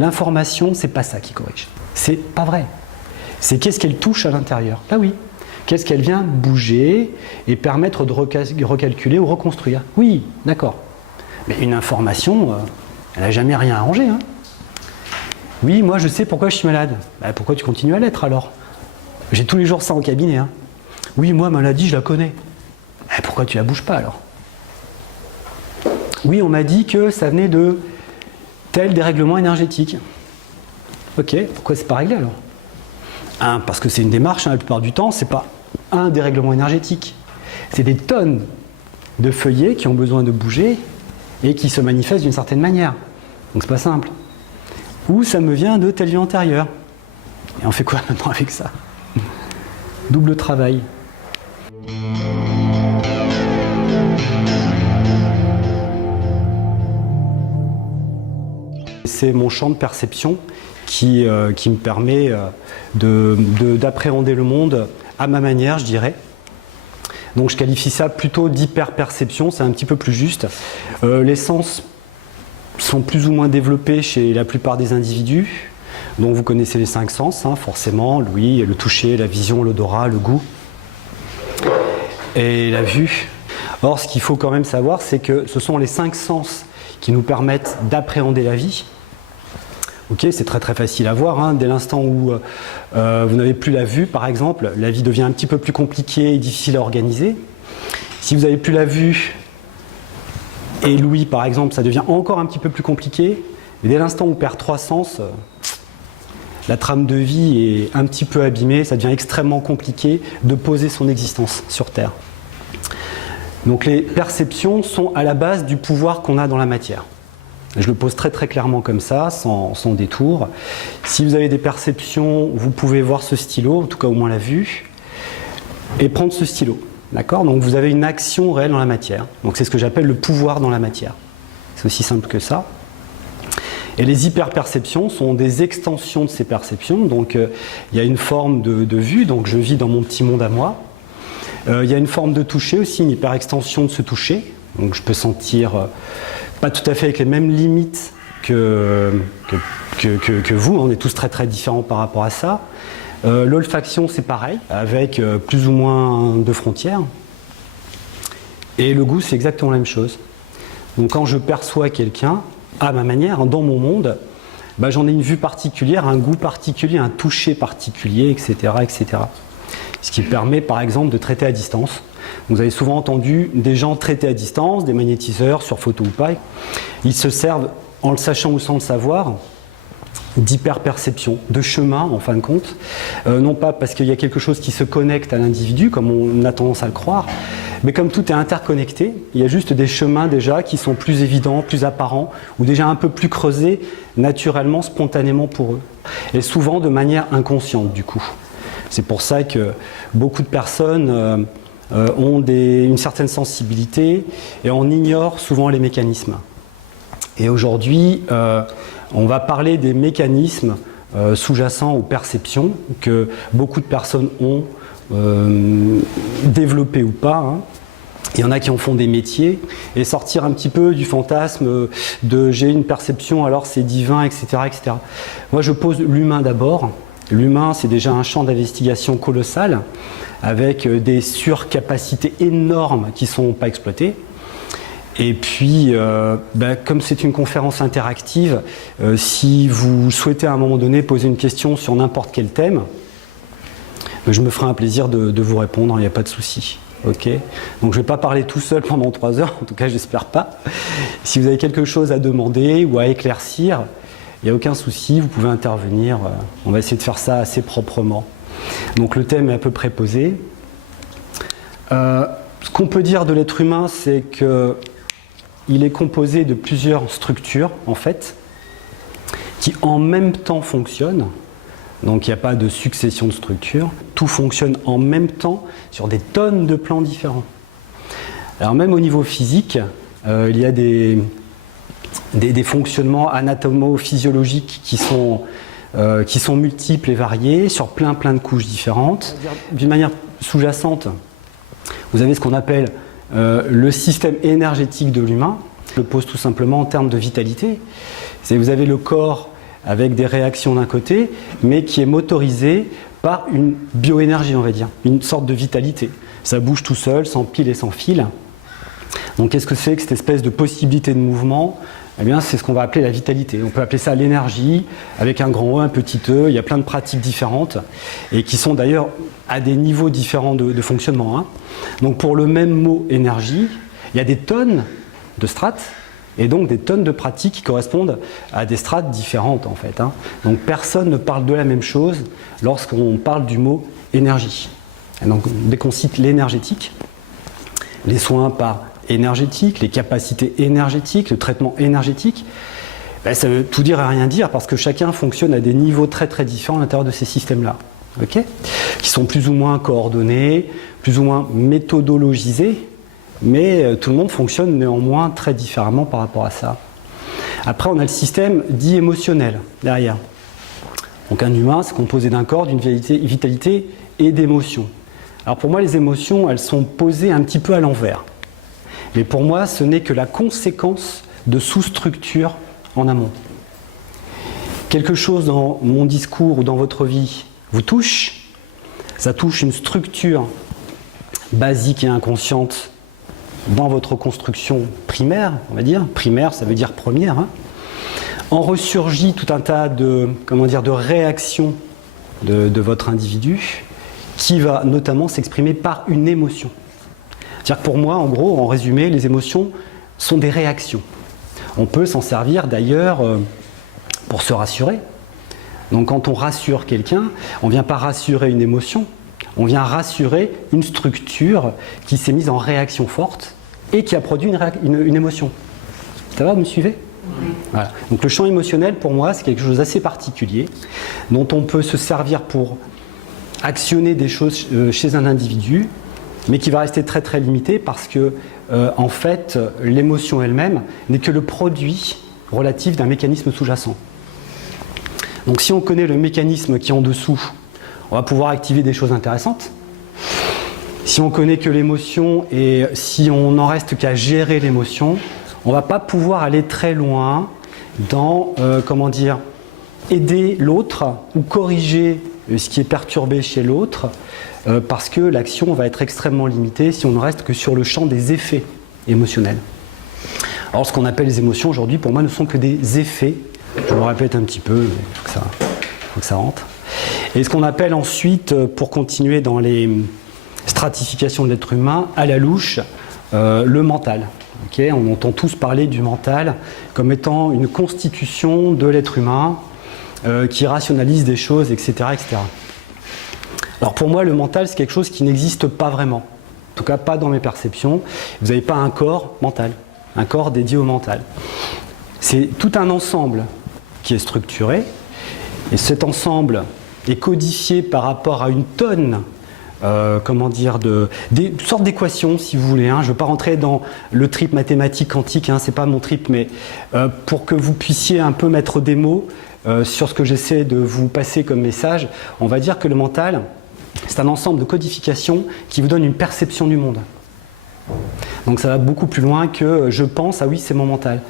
L'information, c'est pas ça qui corrige. C'est pas vrai. C'est qu'est-ce qu'elle touche à l'intérieur. Ah oui. Qu'est-ce qu'elle vient bouger et permettre de recalculer ou reconstruire. Oui, d'accord. Mais une information, elle n'a jamais rien arrangé. Hein. Oui, moi je sais pourquoi je suis malade. Bah, pourquoi tu continues à l'être alors? J'ai tous les jours ça en cabinet. Hein. Oui, moi maladie, je la connais. Bah, pourquoi tu la bouges pas alors? Oui, on m'a dit que ça venait de tel dérèglement énergétique. Ok, pourquoi c'est pas réglé alors? Parce que c'est une démarche, hein, la plupart du temps, c'est pas un dérèglement énergétique. C'est des tonnes de feuillets qui ont besoin de bouger et qui se manifestent d'une certaine manière. Donc c'est pas simple. Ou ça me vient de telle vie antérieure. Et on fait quoi maintenant avec ça? Double travail. C'est mon champ de perception qui me permet d'appréhender le monde à ma manière, je dirais. Donc je qualifie ça plutôt d'hyper-perception, c'est un petit peu plus juste. Les sens sont plus ou moins développés chez la plupart des individus. Donc vous connaissez les 5 sens, hein, forcément, l'ouïe, le toucher, la vision, l'odorat, le goût et la vue. Or, ce qu'il faut quand même savoir, c'est que ce sont les 5 sens qui nous permettent d'appréhender la vie. Ok, c'est très très facile à voir, hein. Dès l'instant où vous n'avez plus la vue, par exemple, la vie devient un petit peu plus compliquée et difficile à organiser. Si vous n'avez plus la vue et l'ouïe, par exemple, ça devient encore un petit peu plus compliqué. Et dès l'instant où on perd 3 sens, la trame de vie est un petit peu abîmée, ça devient extrêmement compliqué de poser son existence sur Terre. Donc les perceptions sont à la base du pouvoir qu'on a dans la matière. Je le pose très très clairement comme ça, sans détour. Si vous avez des perceptions, vous pouvez voir ce stylo, en tout cas au moins la vue, et prendre ce stylo. D'accord? Donc vous avez une action réelle dans la matière. Donc c'est ce que j'appelle le pouvoir dans la matière. C'est aussi simple que ça. Et les hyperperceptions sont des extensions de ces perceptions. Donc il y a une forme de vue, donc je vis dans mon petit monde à moi. Il y a une forme de toucher aussi, une hyperextension de ce toucher. Donc je peux sentir, pas tout à fait avec les mêmes limites que vous, on est tous très très différents par rapport à ça. L'olfaction c'est pareil, avec plus ou moins de frontières. Et le goût c'est exactement la même chose. Donc quand je perçois quelqu'un, à ma manière, dans mon monde, bah, j'en ai une vue particulière, un goût particulier, un toucher particulier, etc., etc. Ce qui permet par exemple de traiter à distance. Vous avez souvent entendu des gens traiter à distance, des magnétiseurs sur photo ou pas. Ils se servent, en le sachant ou sans le savoir, d'hyperperception, de chemin en fin de compte. Non pas parce qu'il y a quelque chose qui se connecte à l'individu, comme on a tendance à le croire, mais comme tout est interconnecté, il y a juste des chemins déjà qui sont plus évidents, plus apparents, ou déjà un peu plus creusés naturellement, spontanément pour eux. Et souvent de manière inconsciente du coup. C'est pour ça que beaucoup de personnes ont une certaine sensibilité et on ignore souvent les mécanismes. Et aujourd'hui, on va parler des mécanismes sous-jacents aux perceptions que beaucoup de personnes ont développés ou pas. Hein. Il y en a qui en font des métiers et sortir un petit peu du fantasme de j'ai une perception alors c'est divin, etc., etc. Moi je pose l'humain d'abord. L'humain c'est déjà un champ d'investigation colossal avec des surcapacités énormes qui ne sont pas exploitées. Et puis, comme c'est une conférence interactive, si vous souhaitez à un moment donné poser une question sur n'importe quel thème, je me ferai un plaisir de vous répondre, il n'y a pas de souci. Okay. Donc je ne vais pas parler tout seul pendant 3 heures, en tout cas j'espère pas. Si vous avez quelque chose à demander ou à éclaircir, il n'y a aucun souci, vous pouvez intervenir. On va essayer de faire ça assez proprement. Donc le thème est à peu près posé. Ce qu'on peut dire de l'être humain, c'est qu'il est composé de plusieurs structures, en fait, qui en même temps fonctionnent. Donc il n'y a pas de succession de structures. Tout fonctionne en même temps sur des tonnes de plans différents. Alors même au niveau physique, il y a des fonctionnements anatomo-physiologiques qui sont multiples et variés sur plein de couches différentes. D'une manière sous-jacente, vous avez ce qu'on appelle le système énergétique de l'humain. Je le pose tout simplement en termes de vitalité. Vous avez le corps avec des réactions d'un côté, mais qui est motorisé par une bioénergie, on va dire, une sorte de vitalité. Ça bouge tout seul, sans pile et sans fil. Donc qu'est-ce que c'est que cette espèce de possibilité de mouvement? Eh bien, c'est ce qu'on va appeler la vitalité. On peut appeler ça l'énergie, avec un grand O, un petit E. Il y a plein de pratiques différentes, et qui sont d'ailleurs à des niveaux différents de fonctionnement, hein. Donc pour le même mot énergie, il y a des tonnes de strates, et donc des tonnes de pratiques qui correspondent à des strates différentes, en fait, hein. Donc personne ne parle de la même chose lorsqu'on parle du mot énergie. Et donc dès qu'on cite l'énergétique, les soins par énergétique, les capacités énergétiques, le traitement énergétique, ben ça veut tout dire et rien dire parce que chacun fonctionne à des niveaux très très différents à l'intérieur de ces systèmes-là, okay, qui sont plus ou moins coordonnés, plus ou moins méthodologisés, mais tout le monde fonctionne néanmoins très différemment par rapport à ça. Après, on a le système dit émotionnel derrière. Donc un humain, c'est composé d'un corps, d'une vitalité et d'émotions. Alors pour moi, les émotions, elles sont posées un petit peu à l'envers. Mais pour moi, ce n'est que la conséquence de sous-structures en amont. Quelque chose dans mon discours ou dans votre vie vous touche, ça touche une structure basique et inconsciente dans votre construction primaire, on va dire. Primaire, ça veut dire première, hein. En ressurgit tout un tas de réactions de votre individu qui va notamment s'exprimer par une émotion. C'est-à-dire que pour moi, en gros, en résumé, les émotions sont des réactions. On peut s'en servir d'ailleurs pour se rassurer. Donc quand on rassure quelqu'un, on ne vient pas rassurer une émotion, on vient rassurer une structure qui s'est mise en réaction forte et qui a produit une émotion. Ça va, vous me suivez ? Oui. Voilà. Donc le champ émotionnel, pour moi, c'est quelque chose d'assez particulier, dont on peut se servir pour actionner des choses chez un individu, mais qui va rester très très limité parce que, en fait, l'émotion elle-même n'est que le produit relatif d'un mécanisme sous-jacent. Donc si on connaît le mécanisme qui est en dessous, on va pouvoir activer des choses intéressantes. Si on connaît que l'émotion et si on n'en reste qu'à gérer l'émotion, on ne va pas pouvoir aller très loin dans, aider l'autre ou corriger ce qui est perturbé chez l'autre, parce que l'action va être extrêmement limitée si on ne reste que sur le champ des effets émotionnels. Alors ce qu'on appelle les émotions aujourd'hui, pour moi, ne sont que des effets. Je me répète un petit peu, mais il faut que ça rentre. Et ce qu'on appelle ensuite, pour continuer dans les stratifications de l'être humain, à la louche, le mental. Okay, on entend tous parler du mental comme étant une constitution de l'être humain qui rationalise des choses, etc., etc. Alors pour moi, le mental, c'est quelque chose qui n'existe pas vraiment. En tout cas, pas dans mes perceptions. Vous n'avez pas un corps mental, un corps dédié au mental. C'est tout un ensemble qui est structuré, et cet ensemble est codifié par rapport à une tonne des sortes d'équations, si vous voulez, hein. Je ne veux pas rentrer dans le trip mathématique quantique, hein, c'est pas mon trip, mais pour que vous puissiez un peu mettre des mots sur ce que j'essaie de vous passer comme message, on va dire que le mental, c'est un ensemble de codifications qui vous donne une perception du monde. Donc ça va beaucoup plus loin que je pense, ah oui, c'est mon mental.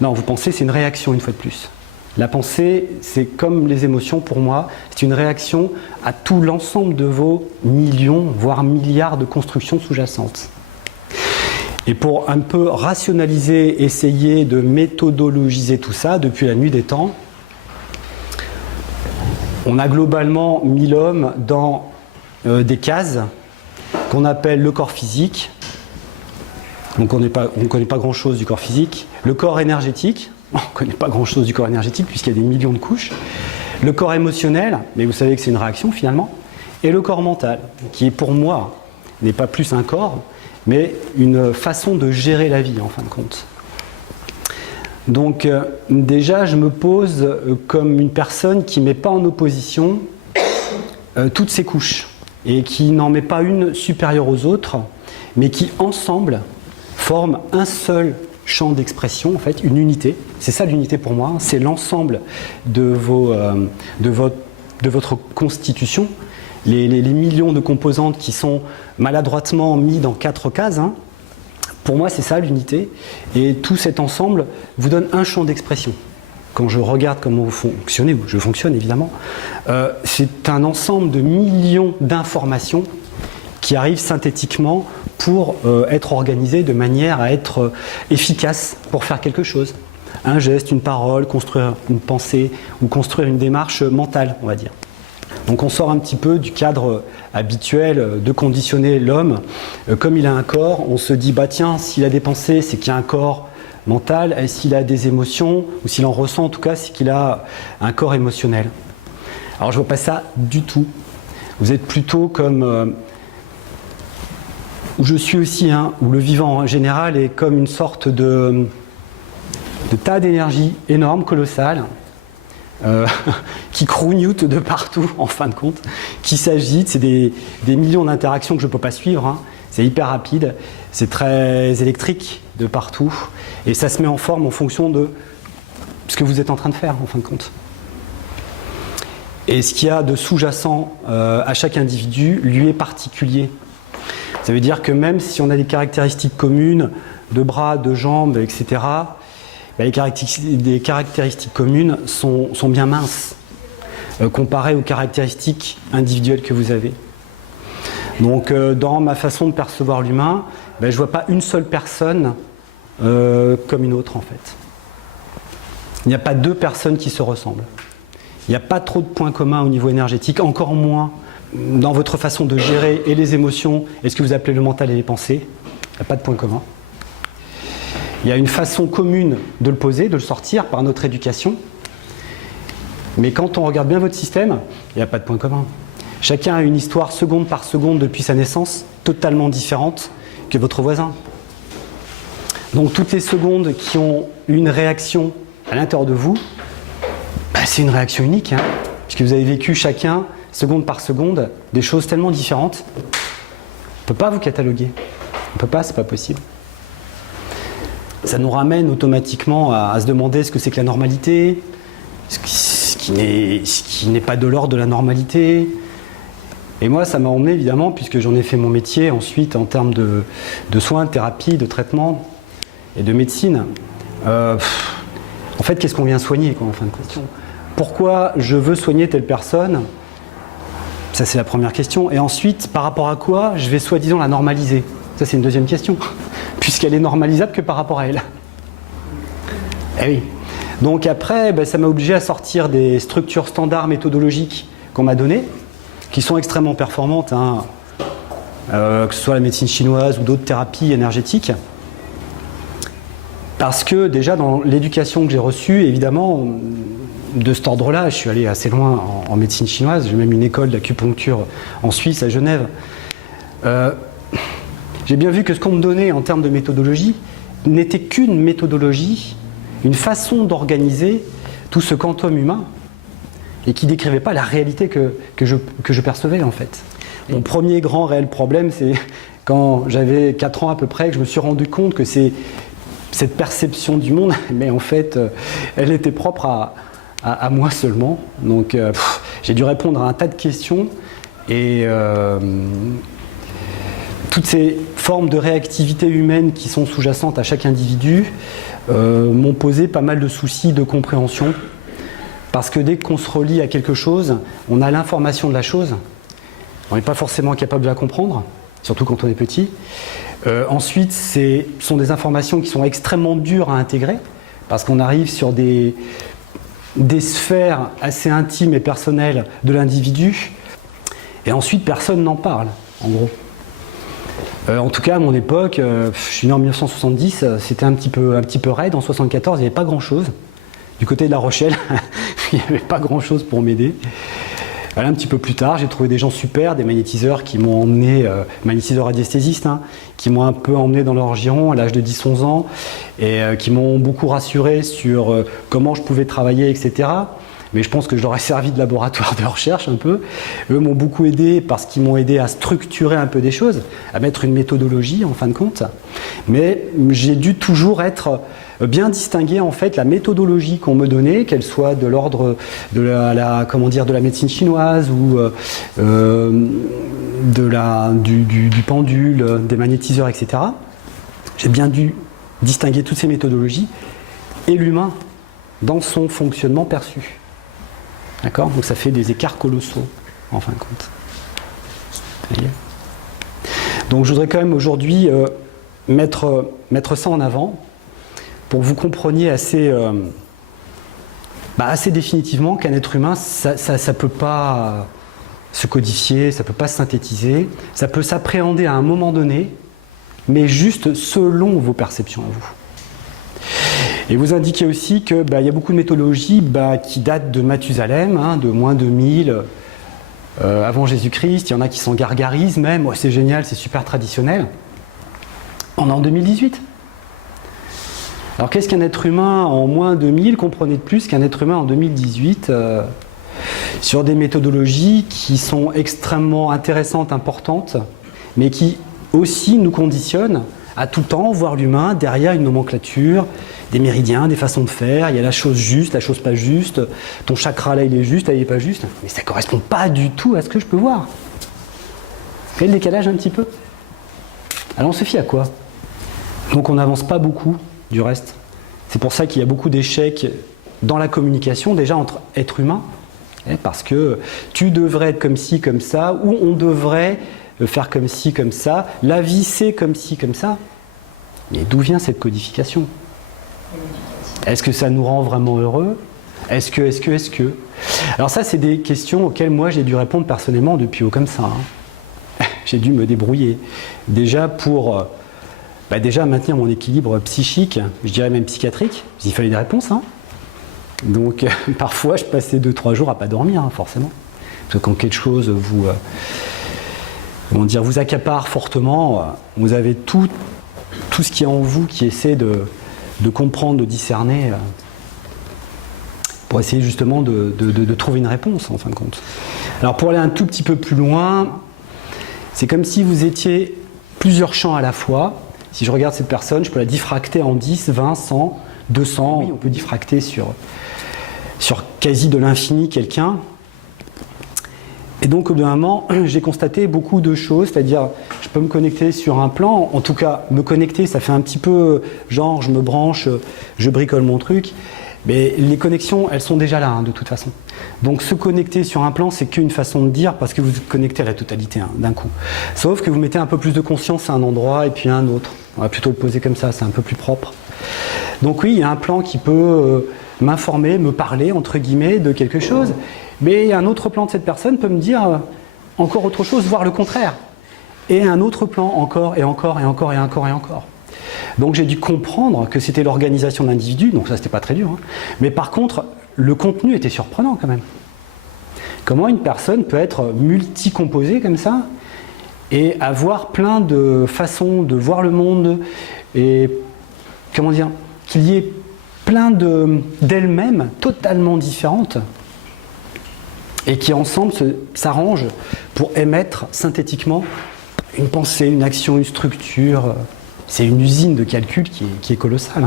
Non, vous pensez, c'est une réaction une fois de plus. La pensée, c'est comme les émotions pour moi, c'est une réaction à tout l'ensemble de vos millions, voire milliards de constructions sous-jacentes. Et pour un peu rationaliser, essayer de méthodologiser tout ça depuis la nuit des temps, on a globalement mis l'homme dans des cases qu'on appelle le corps physique. Donc on ne connaît pas grand-chose du corps physique. Le corps énergétique. On ne connaît pas grand-chose du corps énergétique puisqu'il y a des millions de couches. Le corps émotionnel, mais vous savez que c'est une réaction finalement. Et le corps mental, qui est pour moi, n'est pas plus un corps, mais une façon de gérer la vie en fin de compte. Donc déjà, je me pose comme une personne qui ne met pas en opposition toutes ces couches et qui n'en met pas une supérieure aux autres, mais qui ensemble forment un seul champ d'expression, en fait, une unité. C'est ça l'unité pour moi, c'est l'ensemble de votre constitution, les millions de composantes qui sont maladroitement mis dans 4 cases. Hein. Pour moi, c'est ça l'unité, et tout cet ensemble vous donne un champ d'expression. quand je regarde comment vous fonctionnez, ou je fonctionne évidemment, c'est un ensemble de millions d'informations qui arrivent synthétiquement pour être organisées de manière à être efficace pour faire quelque chose. Un geste, une parole, construire une pensée ou construire une démarche mentale, on va dire. Donc on sort un petit peu du cadre habituel de conditionner l'homme. Comme il a un corps, on se dit, bah tiens, s'il a des pensées, c'est qu'il y a un corps mental, et s'il a des émotions, ou s'il en ressent en tout cas, c'est qu'il a un corps émotionnel. Alors je ne vois pas ça du tout. Vous êtes plutôt comme... où je suis aussi, hein, où le vivant en général est comme une sorte de tas d'énergie énorme, colossale, qui crougnoute de partout, en fin de compte, qui s'agite. C'est des millions d'interactions que je ne peux pas suivre. Hein. C'est hyper rapide, c'est très électrique de partout, et ça se met en forme en fonction de ce que vous êtes en train de faire, en fin de compte. Et ce qu'il y a de sous-jacent à chaque individu lui est particulier. Ça veut dire que même si on a des caractéristiques communes, de bras, de jambes, etc., bah, les caractéristiques communes sont bien minces comparées aux caractéristiques individuelles que vous avez. Donc dans ma façon de percevoir l'humain, bah, je ne vois pas une seule personne comme une autre en fait. Il n'y a pas deux personnes qui se ressemblent. Il n'y a pas trop de points communs au niveau énergétique, encore moins dans votre façon de gérer et les émotions et ce que vous appelez le mental et les pensées. Il n'y a pas de points communs. Il y a une façon commune de le poser, de le sortir par notre éducation. Mais quand on regarde bien votre système, il n'y a pas de point commun. Chacun a une histoire seconde par seconde depuis sa naissance, totalement différente que votre voisin. Donc toutes les secondes qui ont une réaction à l'intérieur de vous, bah, c'est une réaction unique, hein, puisque vous avez vécu chacun, seconde par seconde, des choses tellement différentes. On ne peut pas vous cataloguer. On ne peut pas, c'est pas possible. Ça nous ramène automatiquement à se demander ce que c'est que la normalité, ce qui n'est pas de l'ordre de la normalité. Et moi, ça m'a emmené évidemment, puisque j'en ai fait mon métier ensuite en termes de soins, de thérapie, de traitement et de médecine. En fait, qu'est-ce qu'on vient soigner, quoi, en fin de question ? Pourquoi je veux soigner telle personne ? Ça, c'est la première question. Et ensuite, par rapport à quoi je vais soi-disant la normaliser ? Ça, c'est une deuxième question, puisqu'elle est normalisable que par rapport à elle. Eh oui. Donc après, ben, ça m'a obligé à sortir des structures standards méthodologiques qu'on m'a données, qui sont extrêmement performantes, hein, que ce soit la médecine chinoise ou d'autres thérapies énergétiques. Parce que déjà, dans l'éducation que j'ai reçue, évidemment, de cet ordre-là, je suis allé assez loin en médecine chinoise, j'ai même une école d'acupuncture en Suisse, à Genève. J'ai bien vu que ce qu'on me donnait en termes de méthodologie n'était qu'une méthodologie, une façon d'organiser tout ce quantum humain et qui ne décrivait pas la réalité que je percevais en fait. Mon premier grand réel problème, c'est quand j'avais 4 ans à peu près que je me suis rendu compte que cette perception du monde, mais en fait, elle était propre à moi seulement. Donc j'ai dû répondre à un tas de questions et toutes ces formes de réactivité humaine qui sont sous-jacentes à chaque individu m'ont posé pas mal de soucis de compréhension. Parce que dès qu'on se relie à quelque chose, on a l'information de la chose. On n'est pas forcément capable de la comprendre, surtout quand on est petit. Ensuite, ce sont des informations qui sont extrêmement dures à intégrer, parce qu'on arrive sur des sphères assez intimes et personnelles de l'individu. Et ensuite, personne n'en parle, en gros. En tout cas, à mon époque, je suis né en 1970, c'était un petit peu raide. En 1974, il n'y avait pas grand-chose. Du côté de La Rochelle, il n'y avait pas grand-chose pour m'aider. Un petit peu plus tard, j'ai trouvé des gens super, des magnétiseurs qui m'ont emmené, magnétiseurs radiesthésistes, hein, qui m'ont un peu emmené dans leur giron à l'âge de 10-11 ans et qui m'ont beaucoup rassuré sur comment je pouvais travailler, etc. Mais je pense que je leur ai servi de laboratoire de recherche un peu. Eux m'ont beaucoup aidé parce qu'ils m'ont aidé à structurer un peu des choses, à mettre une méthodologie en fin de compte. Mais j'ai dû toujours être bien distinguer en fait la méthodologie qu'on me donnait, qu'elle soit de l'ordre de la médecine chinoise ou du pendule, des magnétiseurs, etc. J'ai bien dû distinguer toutes ces méthodologies et l'humain. dans son fonctionnement perçu. D'accord? Donc ça fait des écarts colossaux, en fin de compte. Vous voyez? Donc je voudrais quand même aujourd'hui mettre ça en avant pour que vous compreniez assez définitivement qu'un être humain, ça ne peut pas se codifier, ça ne peut pas se synthétiser, ça peut s'appréhender à un moment donné, mais juste selon vos perceptions à vous. Et vous indiquez aussi qu'il y a beaucoup de méthodologies qui datent de Mathusalem, de moins 2000 avant Jésus-Christ. Il y en a qui s'en gargarisent même. Oh, c'est génial, c'est super traditionnel. On est en 2018. Alors qu'est-ce qu'un être humain en moins 2000 comprenait de plus qu'un être humain en 2018 sur des méthodologies qui sont extrêmement intéressantes, importantes, mais qui aussi nous conditionnent à tout le temps voir l'humain derrière une nomenclature, des méridiens, des façons de faire, il y a la chose juste, la chose pas juste, ton chakra là il est juste, là il est pas juste, mais ça correspond pas du tout à ce que je peux voir. Vous voyez le décalage un petit peu? Alors on se fie à quoi? Donc on n'avance pas beaucoup du reste. C'est pour ça qu'il y a beaucoup d'échecs dans la communication, déjà entre êtres humains, parce que tu devrais être comme ci, comme ça, ou on devrait faire comme ci, comme ça, la vie c'est comme ci, comme ça. Mais d'où vient cette codification? Est-ce que ça nous rend vraiment heureux? Est-ce que Alors ça, c'est des questions auxquelles moi j'ai dû répondre personnellement depuis haut comme ça. J'ai dû me débrouiller. Déjà pour déjà maintenir mon équilibre psychique, je dirais même psychiatrique, il fallait des réponses. Donc parfois, je passais 2-3 jours à pas dormir, forcément. Parce que quand quelque chose vous accapare fortement, vous avez tout ce qui est en vous qui essaie de comprendre, de discerner, pour essayer justement de trouver une réponse, en fin de compte. Alors pour aller un tout petit peu plus loin, c'est comme si vous étiez plusieurs champs à la fois. Si je regarde cette personne, je peux la diffracter en 10, 20, 100, 200. Oui, on peut diffracter sur quasi de l'infini quelqu'un. Et donc au bout d'un moment, j'ai constaté beaucoup de choses, c'est-à-dire je peux me connecter sur un plan, en tout cas me connecter, ça fait un petit peu genre je me branche, je bricole mon truc, mais les connexions elles sont déjà là de toute façon. Donc se connecter sur un plan c'est qu'une façon de dire parce que vous êtes connecté à la totalité d'un coup. Sauf que vous mettez un peu plus de conscience à un endroit et puis à un autre. On va plutôt le poser comme ça, c'est un peu plus propre. Donc oui, il y a un plan qui peut m'informer, me parler entre guillemets de quelque chose. Mais un autre plan de cette personne peut me dire encore autre chose, voire le contraire. Et un autre plan encore et encore et encore et encore et encore. Donc j'ai dû comprendre que c'était l'organisation de l'individu, donc ça c'était pas très dur. Mais par contre, le contenu était surprenant quand même. Comment une personne peut être multicomposée comme ça et avoir plein de façons de voir le monde et comment dire, qu'il y ait plein d'elles-mêmes totalement différentes et qui ensemble s'arrangent pour émettre synthétiquement une pensée, une action, une structure. C'est une usine de calcul qui est colossale.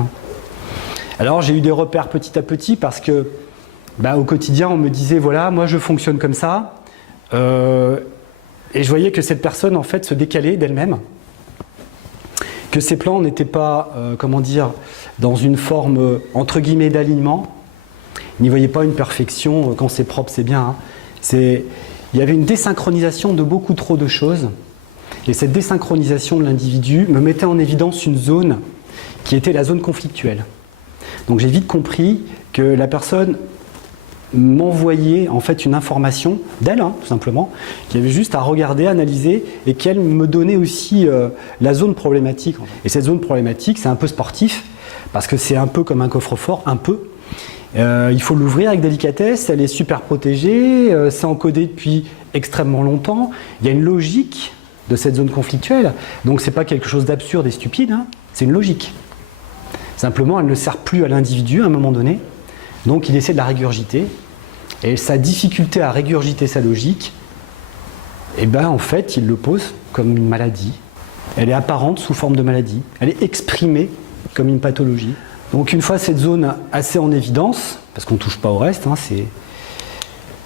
Alors j'ai eu des repères petit à petit parce que au quotidien on me disait voilà, moi je fonctionne comme ça et je voyais que cette personne en fait se décalait d'elle-même, que ses plans n'étaient pas dans une forme entre guillemets d'alignement. N'y voyez pas une perfection, quand c'est propre c'est bien. Il y avait une désynchronisation de beaucoup trop de choses. Et cette désynchronisation de l'individu me mettait en évidence une zone qui était la zone conflictuelle. Donc j'ai vite compris que la personne m'envoyait en fait une information d'elle, tout simplement, qu'il y avait juste à regarder, analyser, et qu'elle me donnait aussi la zone problématique. Et cette zone problématique, c'est un peu sportif, parce que c'est un peu comme un coffre-fort, un peu. Il faut l'ouvrir avec délicatesse, elle est super protégée, c'est encodé depuis extrêmement longtemps. Il y a une logique de cette zone conflictuelle, donc c'est pas quelque chose d'absurde et stupide, c'est une logique. Simplement, elle ne sert plus à l'individu à un moment donné, donc il essaie de la régurgiter, et sa difficulté à régurgiter sa logique, en fait, il le pose comme une maladie. Elle est apparente sous forme de maladie, elle est exprimée comme une pathologie. Donc une fois cette zone assez en évidence, parce qu'on ne touche pas au reste,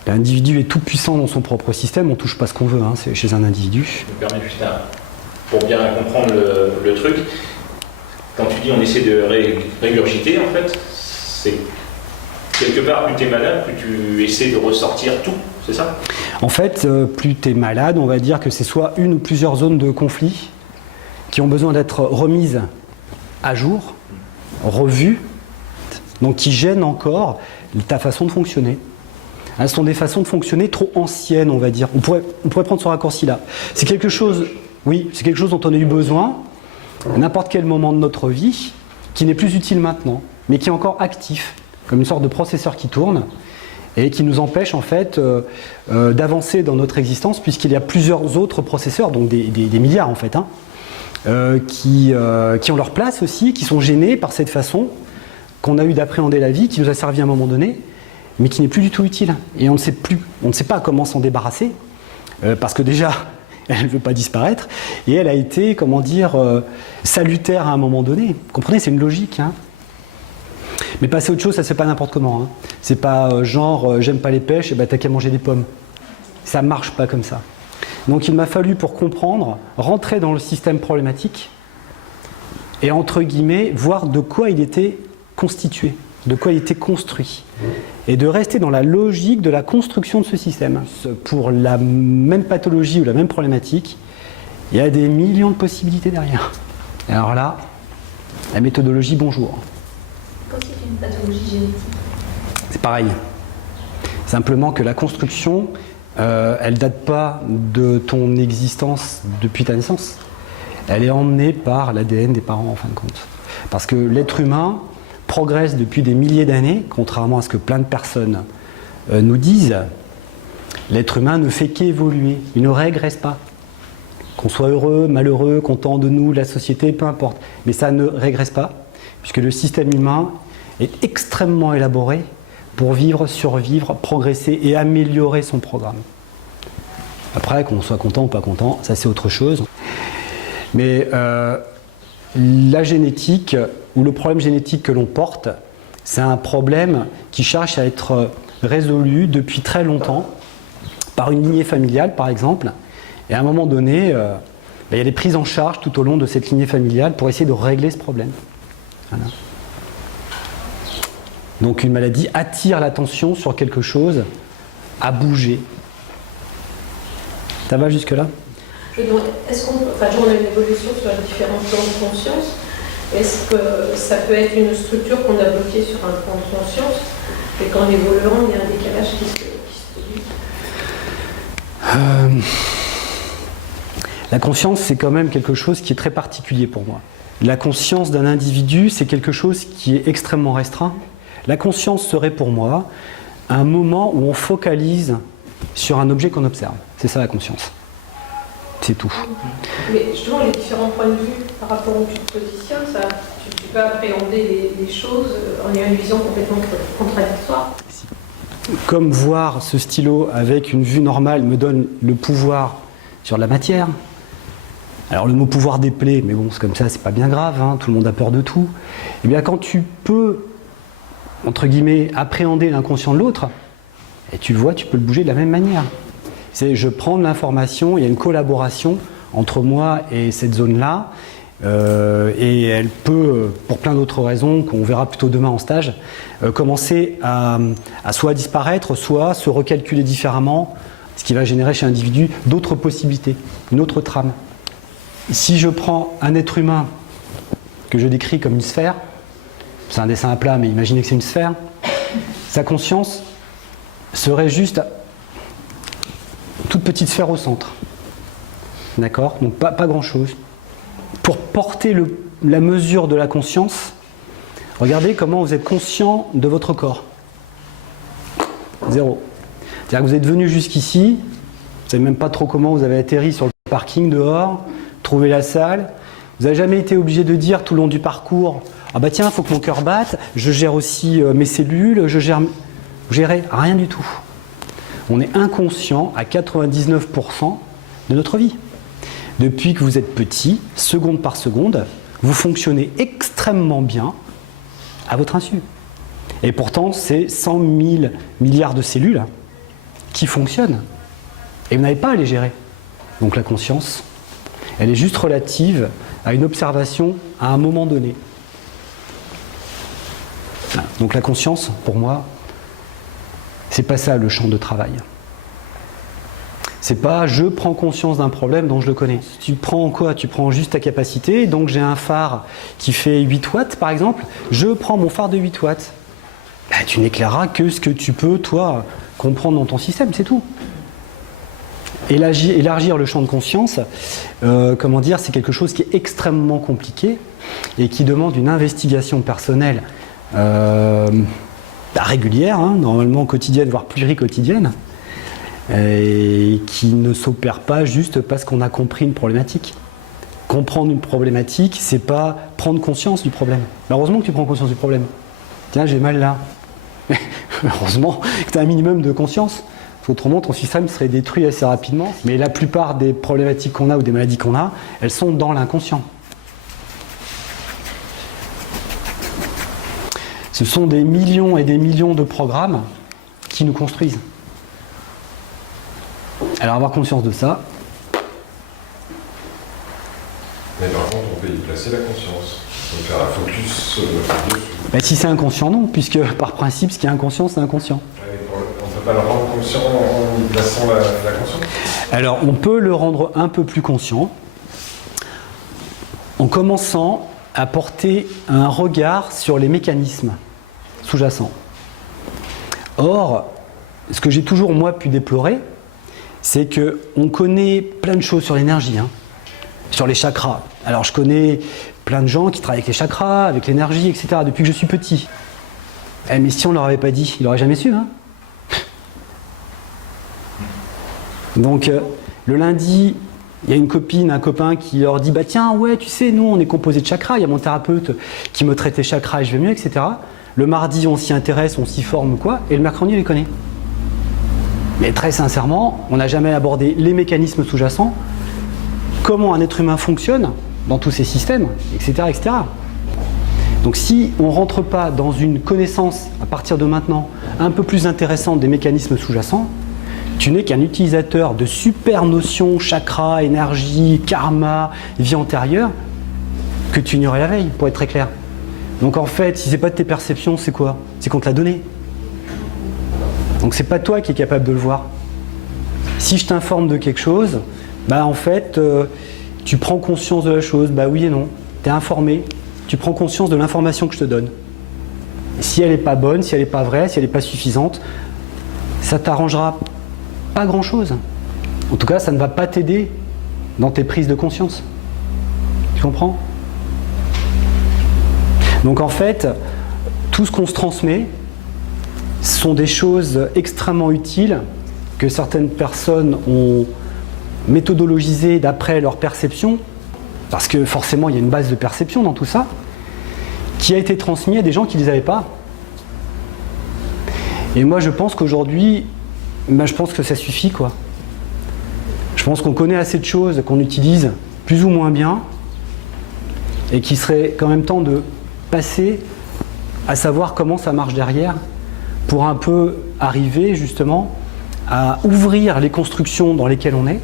l'individu est tout puissant dans son propre système, on ne touche pas ce qu'on veut, c'est chez un individu. Je me permets juste pour bien comprendre le truc, quand tu dis on essaie de régurgiter, en fait, c'est quelque part, plus tu es malade, plus tu essaies de ressortir tout, c'est ça? En fait, plus tu es malade, on va dire que c'est soit une ou plusieurs zones de conflit qui ont besoin d'être remises à jour, revues, donc qui gênent encore ta façon de fonctionner. Ce sont des façons de fonctionner trop anciennes, on va dire. On pourrait prendre ce raccourci-là. C'est quelque chose, oui, c'est quelque chose dont on a eu besoin à n'importe quel moment de notre vie, qui n'est plus utile maintenant, mais qui est encore actif, comme une sorte de processeur qui tourne et qui nous empêche en fait d'avancer dans notre existence, puisqu'il y a plusieurs autres processeurs, donc des milliards en fait, qui ont leur place aussi, qui sont gênés par cette façon qu'on a eu d'appréhender la vie, qui nous a servi à un moment donné, mais qui n'est plus du tout utile. Et on ne sait pas comment s'en débarrasser, parce que déjà, elle ne veut pas disparaître, et elle a été, comment dire, salutaire à un moment donné. Vous comprenez, c'est une logique. Mais passer à autre chose, ça se fait pas n'importe comment. C'est pas genre, j'aime pas les pêches, et ben t'as qu'à manger des pommes. Ça marche pas comme ça. Donc il m'a fallu, pour comprendre, rentrer dans le système problématique, et entre guillemets, voir de quoi il était constitué, de quoi il était construit, et de rester dans la logique de la construction de ce système. Pour la même pathologie ou la même problématique, il y a des millions de possibilités derrière. Et alors là, la méthodologie, bonjour. Quand c'est une pathologie génétique? C'est pareil. Simplement que la construction, elle date pas de ton existence depuis ta naissance. Elle est emmenée par l'ADN des parents en fin de compte. Parce que l'être humain progresse depuis des milliers d'années, contrairement à ce que plein de personnes nous disent. L'être humain ne fait qu'évoluer, il ne régresse pas. Qu'on soit heureux, malheureux, content de nous, la société, peu importe. Mais ça ne régresse pas, puisque le système humain est extrêmement élaboré pour vivre, survivre, progresser et améliorer son programme. Après, qu'on soit content ou pas content, ça c'est autre chose. Mais la génétique, ou le problème génétique que l'on porte, c'est un problème qui cherche à être résolu depuis très longtemps, par une lignée familiale par exemple, et à un moment donné, il y a des prises en charge tout au long de cette lignée familiale pour essayer de régler ce problème. Voilà. Donc une maladie attire l'attention sur quelque chose à bouger. Ça va jusque-là? Est-ce qu'on on a une évolution sur les différents plans de conscience? Est-ce que ça peut être une structure qu'on a bloquée sur un plan de conscience et qu'en évoluant, il y a un décalage qui se produit? La conscience, c'est quand même quelque chose qui est très particulier pour moi. La conscience d'un individu, c'est quelque chose qui est extrêmement restreint. La conscience serait pour moi un moment où on focalise sur un objet qu'on observe. C'est ça la conscience. C'est tout. Mais justement, les différents points de vue par rapport où tu te positionnes, tu peux appréhender les choses en ayant une vision complètement contradictoire. Comme voir ce stylo avec une vue normale me donne le pouvoir sur la matière. Alors le mot pouvoir déplaît, mais bon, c'est comme ça, c'est pas bien grave, tout le monde a peur de tout. Et bien quand tu peux, entre guillemets, appréhender l'inconscient de l'autre, et tu le vois, tu peux le bouger de la même manière. C'est je prends de l'information, il y a une collaboration entre moi et cette zone-là, et elle peut, pour plein d'autres raisons qu'on verra plutôt demain en stage, commencer à soit disparaître, soit se recalculer différemment, ce qui va générer chez l'individu d'autres possibilités, une autre trame. Si je prends un être humain que je décris comme une sphère, c'est un dessin à plat, mais imaginez que c'est une sphère, sa conscience serait juste toute petite sphère au centre. D'accord? Donc pas grand-chose. Pour porter la mesure de la conscience, regardez comment vous êtes conscient de votre corps. Zéro. C'est-à-dire que vous êtes venu jusqu'ici, vous ne savez même pas trop comment vous avez atterri sur le parking dehors, trouvé la salle. Vous n'avez jamais été obligé de dire tout le long du parcours « Ah bah tiens, il faut que mon cœur batte, je gère aussi mes cellules, je gère… » Vous gérez rien du tout. On est inconscient à 99% de notre vie. Depuis que vous êtes petit, seconde par seconde, vous fonctionnez extrêmement bien à votre insu. Et pourtant, c'est 100 000 milliards de cellules qui fonctionnent. Et vous n'avez pas à les gérer. Donc la conscience, elle est juste relative à une observation à un moment donné. Voilà. Donc la conscience, pour moi, C'est pas ça le champ de travail. C'est pas je prends conscience d'un problème dont je le connais. Tu prends quoi? Tu prends juste ta capacité. Donc j'ai un phare qui fait 8 watts par exemple. Je prends mon phare de 8 watts. Bah, tu n'éclaireras que ce que tu peux, toi, comprendre dans ton système, c'est tout. Élargir le champ de conscience, c'est quelque chose qui est extrêmement compliqué et qui demande une investigation personnelle régulière, normalement quotidienne, voire pluriquotidienne, et qui ne s'opère pas juste parce qu'on a compris une problématique. Comprendre une problématique, c'est pas prendre conscience du problème. Mais heureusement que tu prends conscience du problème. Tiens, j'ai mal là. Heureusement que tu as un minimum de conscience. Autrement, ton système serait détruit assez rapidement. Mais la plupart des problématiques qu'on a ou des maladies qu'on a, elles sont dans l'inconscient. Ce sont des millions et des millions de programmes qui nous construisent. Alors avoir conscience de ça. Mais par contre, on peut y placer la conscience. On peut faire un focus dessus. Bah, si c'est inconscient, non, puisque par principe, ce qui est inconscient, c'est inconscient. On ne peut pas le rendre conscient en y plaçant la conscience? Alors, on peut le rendre un peu plus conscient en commençant à porter un regard sur les mécanismes sous-jacents. Or, ce que j'ai toujours, moi, pu déplorer, c'est qu'on connaît plein de choses sur l'énergie, sur les chakras. Alors, je connais plein de gens qui travaillent avec les chakras, avec l'énergie, etc., depuis que je suis petit. Mais si on ne leur avait pas dit, ils n'auraient jamais su. Donc, le lundi, il y a une copine, un copain qui leur dit « Bah tiens, ouais, tu sais, nous, on est composé de chakras, il y a mon thérapeute qui me traite les chakras et je vais mieux, etc. » Le mardi, on s'y intéresse, on s'y forme, quoi, et le mercredi, on les connaît. Mais très sincèrement, on n'a jamais abordé les mécanismes sous-jacents, comment un être humain fonctionne dans tous ces systèmes, etc., etc. Donc si on ne rentre pas dans une connaissance, à partir de maintenant, un peu plus intéressante des mécanismes sous-jacents, tu n'es qu'un utilisateur de super notions, chakra, énergie, karma, vie antérieure, que tu ignorais la veille, pour être très clair. Donc en fait, si ce n'est pas de tes perceptions, c'est quoi? C'est qu'on te l'a donné. Donc c'est pas toi qui es capable de le voir. Si je t'informe de quelque chose, bah en fait, tu prends conscience de la chose, bah oui et non. Tu es informé, tu prends conscience de l'information que je te donne. Et si elle n'est pas bonne, si elle n'est pas vraie, si elle n'est pas suffisante, ça t'arrangera pas grand-chose. En tout cas, ça ne va pas t'aider dans tes prises de conscience. Tu comprends? Donc en fait, tout ce qu'on se transmet sont des choses extrêmement utiles que certaines personnes ont méthodologisées d'après leur perception, parce que forcément il y a une base de perception dans tout ça, qui a été transmise à des gens qui ne les avaient pas. Et moi je pense qu'aujourd'hui, je pense que ça suffit, quoi. Je pense qu'on connaît assez de choses qu'on utilise plus ou moins bien, et qu'il serait quand même temps de passer à savoir comment ça marche derrière, pour un peu arriver justement à ouvrir les constructions dans lesquelles on est,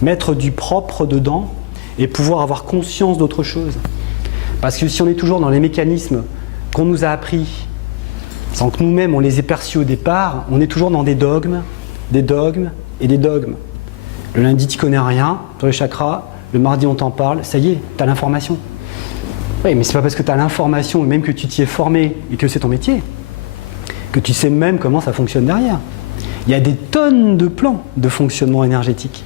mettre du propre dedans et pouvoir avoir conscience d'autre chose. Parce que si on est toujours dans les mécanismes qu'on nous a appris, sans que nous-mêmes on les ait perçus au départ, on est toujours dans des dogmes et des dogmes. Le lundi tu connais rien sur les chakras, le mardi on t'en parle, ça y est, tu as l'information. Oui, mais c'est pas parce que tu as l'information et même que tu t'y es formé et que c'est ton métier que tu sais même comment ça fonctionne derrière. Il y a des tonnes de plans de fonctionnement énergétique.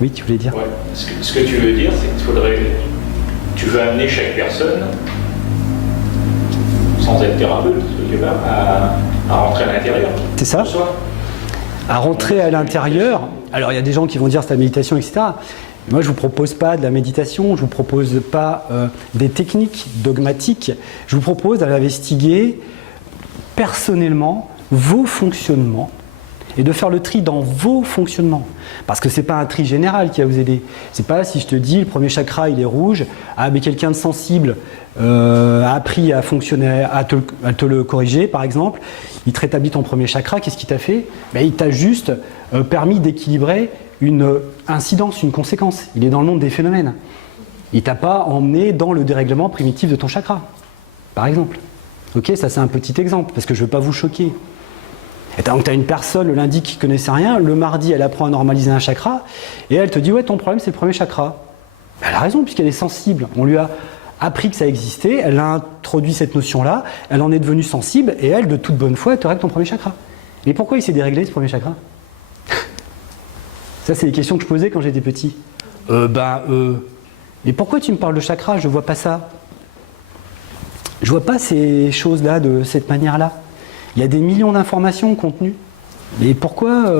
Oui, tu voulais dire? Ouais. Ce que tu veux dire, c'est qu'il tu veux amener chaque personne, sans être thérapeute, à rentrer à l'intérieur. C'est ça? À rentrer à l'intérieur. Alors il y a des gens qui vont dire c'est la méditation, etc. Moi, je ne vous propose pas de la méditation, je ne vous propose pas des techniques dogmatiques. Je vous propose d'aller investiguer personnellement vos fonctionnements et de faire le tri dans vos fonctionnements. Parce que ce n'est pas un tri général qui va vous aider. Ce n'est pas si je te dis le premier chakra il est rouge, mais quelqu'un de sensible a appris à fonctionner, à te le corriger par exemple, il te rétablit ton premier chakra, qu'est-ce qu'il t'a fait? Il t'a juste permis d'équilibrer une incidence, une conséquence. Il est dans le monde des phénomènes. Il ne t'a pas emmené dans le dérèglement primitif de ton chakra, par exemple. Ok, ça c'est un petit exemple, parce que je ne veux pas vous choquer. Et donc tu as une personne le lundi qui ne connaissait rien, le mardi elle apprend à normaliser un chakra, et elle te dit ouais ton problème c'est le premier chakra. Elle a raison puisqu'elle est sensible. On lui a appris que ça existait, elle a introduit cette notion-là, elle en est devenue sensible, et elle, de toute bonne foi, elle te règle ton premier chakra. Mais pourquoi il s'est déréglé ce premier chakra? Ça c'est les questions que je posais quand j'étais petit. Mais pourquoi tu me parles de chakra? Je vois pas ça. Je vois pas ces choses-là de cette manière-là. Il y a des millions d'informations contenues. Mais pourquoi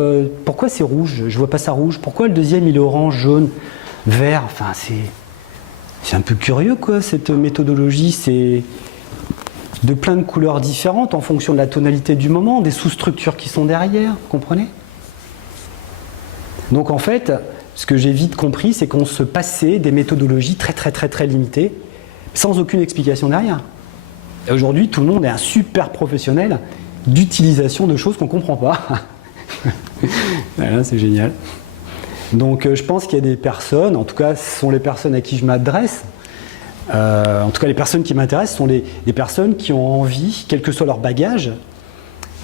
c'est rouge? Je vois pas ça rouge. Pourquoi le deuxième il est orange, jaune, vert? Enfin, c'est un peu curieux quoi, cette méthodologie. C'est de plein de couleurs différentes en fonction de la tonalité du moment, des sous-structures qui sont derrière, vous comprenez? Donc en fait, ce que j'ai vite compris, c'est qu'on se passait des méthodologies très limitées, sans aucune explication derrière. Et aujourd'hui, tout le monde est un super professionnel d'utilisation de choses qu'on ne comprend pas. Voilà, c'est génial. Donc je pense qu'il y a des personnes, en tout cas ce sont les personnes à qui je m'adresse, en tout cas les personnes qui m'intéressent sont des personnes qui ont envie, quel que soit leur bagage,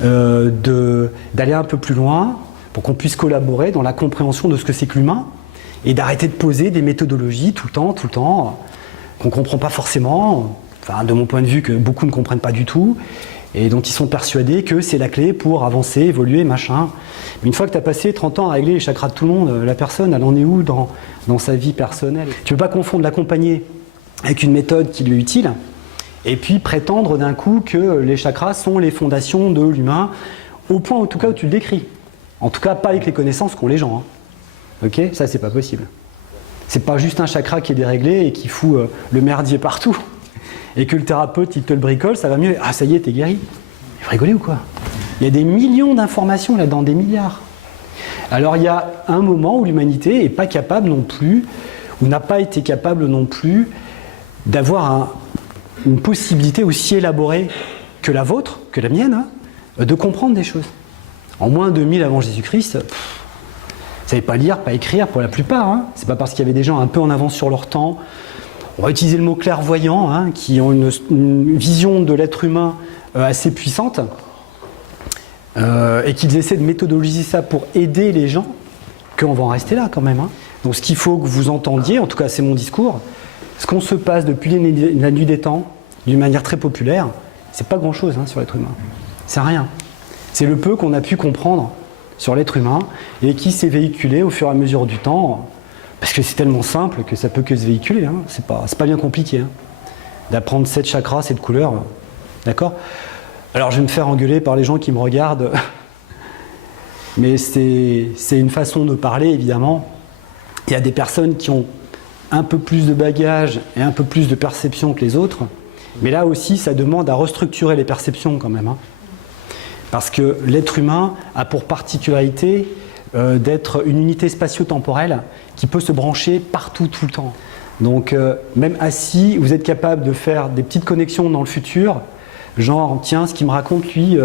d'aller un peu plus loin pour qu'on puisse collaborer dans la compréhension de ce que c'est que l'humain et d'arrêter de poser des méthodologies tout le temps, qu'on ne comprend pas forcément, enfin de mon point de vue que beaucoup ne comprennent pas du tout, et donc ils sont persuadés que c'est la clé pour avancer, évoluer, machin. Mais une fois que tu as passé 30 ans à régler les chakras de tout le monde, la personne, elle en est où dans sa vie personnelle? Tu ne peux pas confondre l'accompagner avec une méthode qui lui est utile, et puis prétendre d'un coup que les chakras sont les fondations de l'humain, au point en tout cas où tu le décris. En tout cas, pas avec les connaissances qu'ont les gens. Hein. Ok? Ça, c'est pas possible. C'est pas juste un chakra qui est déréglé et qui fout le merdier partout. Et que le thérapeute, il te le bricole, ça va mieux. Ah, ça y est, t'es guéri. Vous rigolez ou quoi? Il y a des millions d'informations là-dedans, des milliards. Alors, il y a un moment où l'humanité n'est pas capable non plus, ou n'a pas été capable non plus, d'avoir une possibilité aussi élaborée que la vôtre, que la mienne, hein, de comprendre des choses. En moins de 2000 avant Jésus-Christ, vous ne savez pas lire, pas écrire pour la plupart. Hein. C'est pas parce qu'il y avait des gens un peu en avance sur leur temps. On va utiliser le mot clairvoyant, hein, qui ont une vision de l'être humain assez puissante, et qu'ils essaient de méthodologiser ça pour aider les gens, qu'on va en rester là quand même. Hein. Donc ce qu'il faut que vous entendiez, en tout cas c'est mon discours, ce qu'on se passe depuis la nuit des temps, d'une manière très populaire, c'est pas grand-chose hein, sur l'être humain. C'est rien. C'est le peu qu'on a pu comprendre sur l'être humain et qui s'est véhiculé au fur et à mesure du temps, parce que c'est tellement simple que ça peut que se véhiculer. Hein. C'est pas bien compliqué hein, d'apprendre 7 chakras, 7 couleurs. D'accord? Alors je vais me faire engueuler par les gens qui me regardent, mais c'est une façon de parler évidemment. Il y a des personnes qui ont un peu plus de bagages et un peu plus de perception que les autres, mais là aussi ça demande à restructurer les perceptions quand même. Hein. Parce que l'être humain a pour particularité d'être une unité spatio-temporelle qui peut se brancher partout, tout le temps. Donc même assis, vous êtes capable de faire des petites connexions dans le futur, genre tiens, ce qu'il me raconte lui,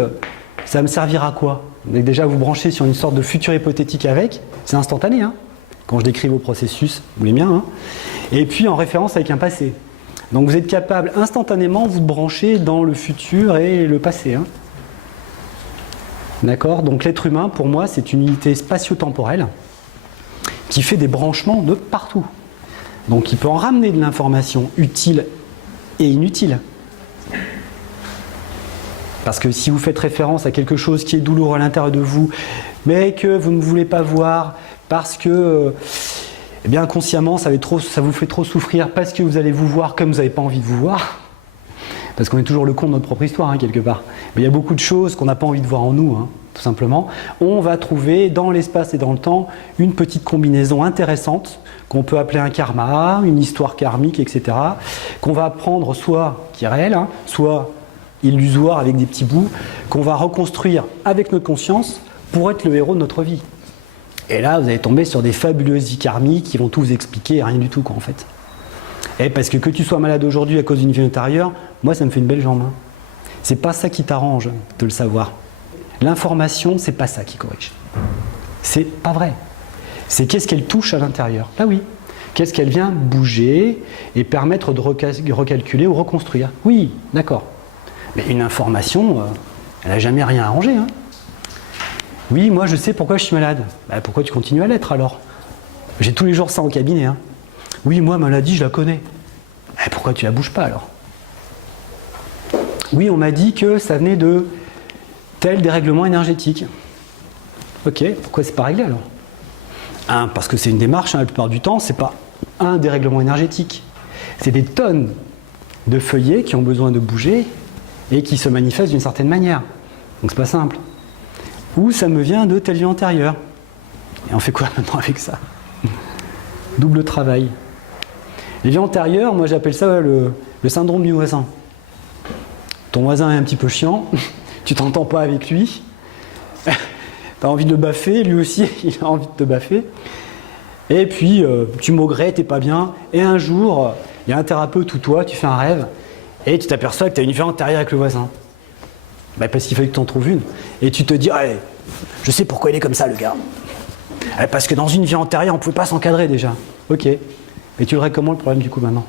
ça va me servir à quoi? Donc déjà vous branchez sur une sorte de futur hypothétique avec, c'est instantané, hein, quand je décris vos processus, ou les miens, hein, et puis en référence avec un passé. Donc vous êtes capable instantanément de vous brancher dans le futur et le passé. Hein. D'accord? Donc l'être humain, pour moi, c'est une unité spatio-temporelle qui fait des branchements de partout. Donc il peut en ramener de l'information utile et inutile. Parce que si vous faites référence à quelque chose qui est douloureux à l'intérieur de vous, mais que vous ne voulez pas voir parce que eh bien, inconsciemment ça vous fait trop souffrir parce que vous allez vous voir comme vous n'avez pas envie de vous voir, parce qu'on est toujours le con de notre propre histoire, hein, quelque part. Mais il y a beaucoup de choses qu'on n'a pas envie de voir en nous, hein, tout simplement. On va trouver dans l'espace et dans le temps une petite combinaison intéressante qu'on peut appeler un karma, une histoire karmique, etc. Qu'on va prendre soit qui est réelle, hein, soit illusoire avec des petits bouts, qu'on va reconstruire avec notre conscience pour être le héros de notre vie. Et là, vous allez tomber sur des fabuleuses vies karmiques qui vont tout vous expliquer et rien du tout, quoi, en fait. Et parce que tu sois malade aujourd'hui à cause d'une vie intérieure, moi ça me fait une belle jambe. Hein. C'est pas ça qui t'arrange de le savoir. L'information, c'est pas ça qui corrige. C'est pas vrai. C'est qu'est-ce qu'elle touche à l'intérieur. Là oui. Qu'est-ce qu'elle vient bouger et permettre de recalculer ou reconstruire. Oui, d'accord. Mais une information, elle n'a jamais rien arrangé. Hein. Oui, moi je sais pourquoi je suis malade. Bah, pourquoi tu continues à l'être alors? J'ai tous les jours ça en cabinet. Hein. Oui, moi maladie, je la connais. Bah, pourquoi tu la bouges pas alors? Oui, on m'a dit que ça venait de tel dérèglement énergétique. Ok, pourquoi c'est pas réglé alors? Parce que c'est une démarche, hein, la plupart du temps, c'est pas un dérèglement énergétique. C'est des tonnes de feuillets qui ont besoin de bouger et qui se manifestent d'une certaine manière. Donc c'est pas simple. Ou ça me vient de telle vie antérieure. Et on fait quoi maintenant avec ça? Double travail. Les vies antérieures, moi j'appelle ça le syndrome du voisin. Ton voisin est un petit peu chiant, tu t'entends pas avec lui, tu as envie de le baffer, lui aussi il a envie de te baffer, et puis tu maugrais, t'es pas bien, et un jour, il y a un thérapeute ou toi, tu fais un rêve, et tu t'aperçois que tu as une vie antérieure avec le voisin. Bah, parce qu'il fallait que tu en trouves une, et tu te dis, ouais, je sais pourquoi il est comme ça le gars. Parce que dans une vie antérieure, on ne pouvait pas s'encadrer déjà. Ok, mais tu le règles comment le problème du coup maintenant?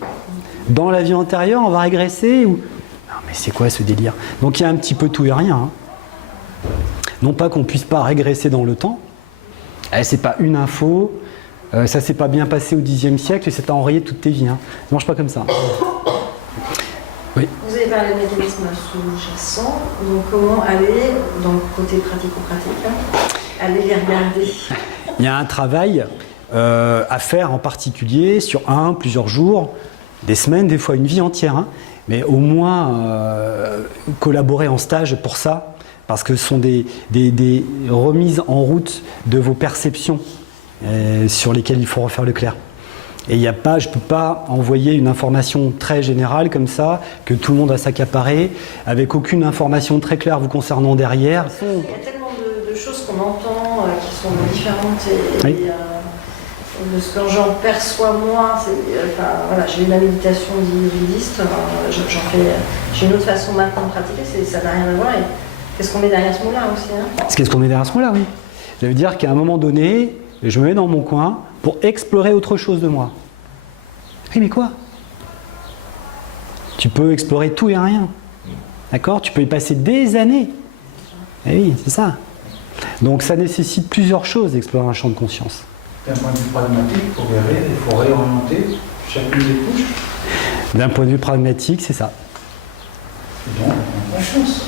Dans la vie antérieure, on va régresser ou... Non mais c'est quoi ce délire? Donc il y a un petit peu tout et rien. Hein. Non pas qu'on ne puisse pas régresser dans le temps. C'est pas une info, ça s'est pas bien passé au Xe siècle et ça t'a enrayé toute tes vies. Hein. Ça marche pas comme ça. Oui. Vous avez parlé de mécanismes sous-jacents, donc comment aller, dans le côté pratico-pratique, aller les regarder? Il y a un travail à faire en particulier sur plusieurs jours, des semaines, des fois une vie entière. Hein. Mais au moins collaborer en stage pour ça, parce que ce sont des remises en route de vos perceptions sur lesquelles il faut refaire le clair. Et je ne peux pas envoyer une information très générale comme ça, que tout le monde va s'accaparer, avec aucune information très claire vous concernant derrière. Il y a tellement de choses qu'on entend qui sont différentes Oui. De ce que j'en perçois moi, voilà, j'ai eu la méditation bouddhiste, j'ai une autre façon maintenant de pratiquer, ça n'a rien à voir. Et qu'est-ce qu'on met derrière ce mot-là aussi, hein? Qu'est-ce qu'on met derrière ce mot-là, oui. Ça veut dire qu'à un moment donné, je me mets dans mon coin pour explorer autre chose de moi. Oui, mais quoi? Tu peux explorer tout et rien. D'accord? Tu peux y passer des années. Eh oui, c'est ça. Donc ça nécessite plusieurs choses d'explorer un champ de conscience. D'un point de vue pragmatique, il faut réorienter chacune des couches. D'un point de vue pragmatique, c'est ça. Et donc, on prend conscience.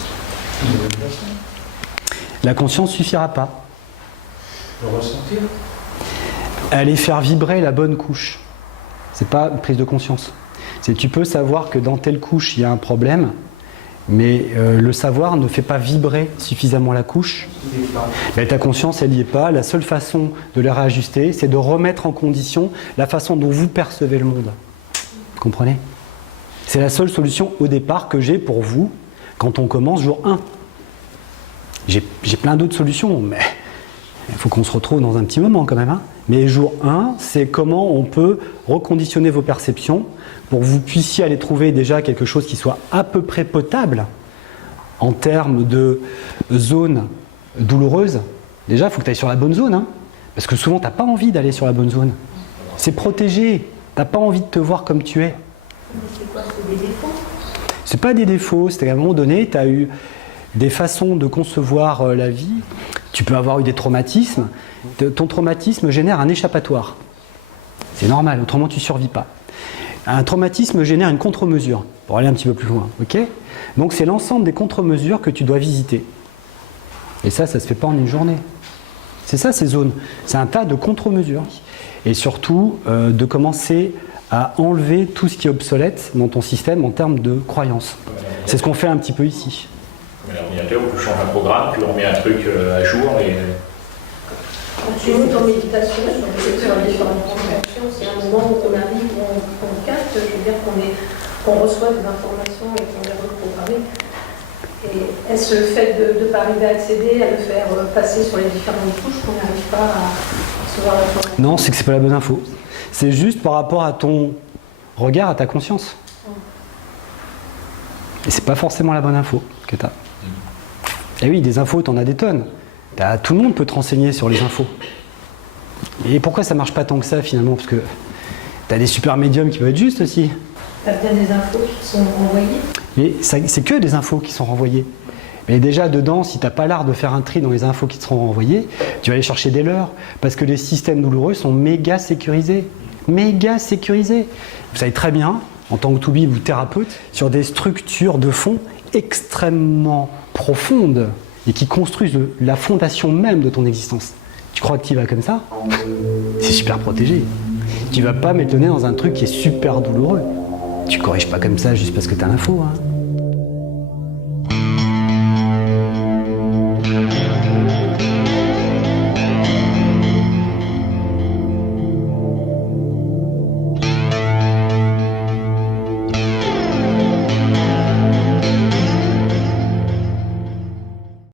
La conscience ne suffira pas. Le ressentir. Aller faire vibrer la bonne couche. C'est pas une prise de conscience. Tu peux savoir que dans telle couche, il y a un problème, mais le savoir ne fait pas vibrer suffisamment la couche. Mais ta conscience, elle n'y est pas. La seule façon de la réajuster, c'est de remettre en condition la façon dont vous percevez le monde. Vous comprenez? C'est la seule solution au départ que j'ai pour vous quand on commence jour 1. J'ai plein d'autres solutions, mais il faut qu'on se retrouve dans un petit moment quand même. Hein. Mais jour 1, c'est comment on peut reconditionner vos perceptions pour que vous puissiez aller trouver déjà quelque chose qui soit à peu près potable en termes de zone douloureuse. Déjà, il faut que tu ailles sur la bonne zone. Hein, parce que souvent, tu n'as pas envie d'aller sur la bonne zone. C'est protégé. Tu n'as pas envie de te voir comme tu es. Mais c'est quoi? C'est des défauts? C'est pas des défauts. C'est qu'à un moment donné, tu as eu des façons de concevoir la vie. Tu peux avoir eu des traumatismes. Ton traumatisme génère un échappatoire. C'est normal, autrement tu ne survis pas. Un traumatisme génère une contre-mesure, pour aller un petit peu plus loin. Okay? Donc c'est l'ensemble des contre-mesures que tu dois visiter. Et ça ne se fait pas en une journée. C'est ça ces zones. C'est un tas de contre-mesures. Et surtout, de commencer à enlever tout ce qui est obsolète dans ton système en termes de croyances. C'est ce qu'on fait un petit peu ici. Comme un ordinateur, tu changes un programme, tu remets un truc à jour et... Tu montes en méditation sur les différentes consciences, c'est un moment où on arrive, on capte, je veux dire qu'on reçoit des informations et qu'on les reprogramme. Et est-ce le fait de ne pas arriver à accéder, à le faire passer sur les différentes couches qu'on n'arrive pas à recevoir l'information? Non, c'est que c'est pas la bonne info. C'est juste par rapport à ton regard, à ta conscience. Et c'est pas forcément la bonne info que tu as. Et oui, des infos, tu en as des tonnes. Tout le monde peut te renseigner sur les infos. Et pourquoi ça marche pas tant que ça finalement? Parce que tu as des super médiums qui peuvent être justes aussi. Tu as bien des infos qui sont renvoyées? Mais c'est que des infos qui sont renvoyées. Mais déjà, dedans, si tu n'as pas l'art de faire un tri dans les infos qui te seront envoyées, tu vas aller chercher des leurres. Parce que les systèmes douloureux sont méga sécurisés. Méga sécurisés. Vous savez très bien, en tant que toubib ou thérapeute, sur des structures de fond extrêmement profondes et qui construisent la fondation même de ton existence. Tu crois que tu y vas comme ça? C'est super protégé. Tu vas pas mettre le nez dans un truc qui est super douloureux. Tu corriges pas comme ça juste parce que tu as l'info. Hein.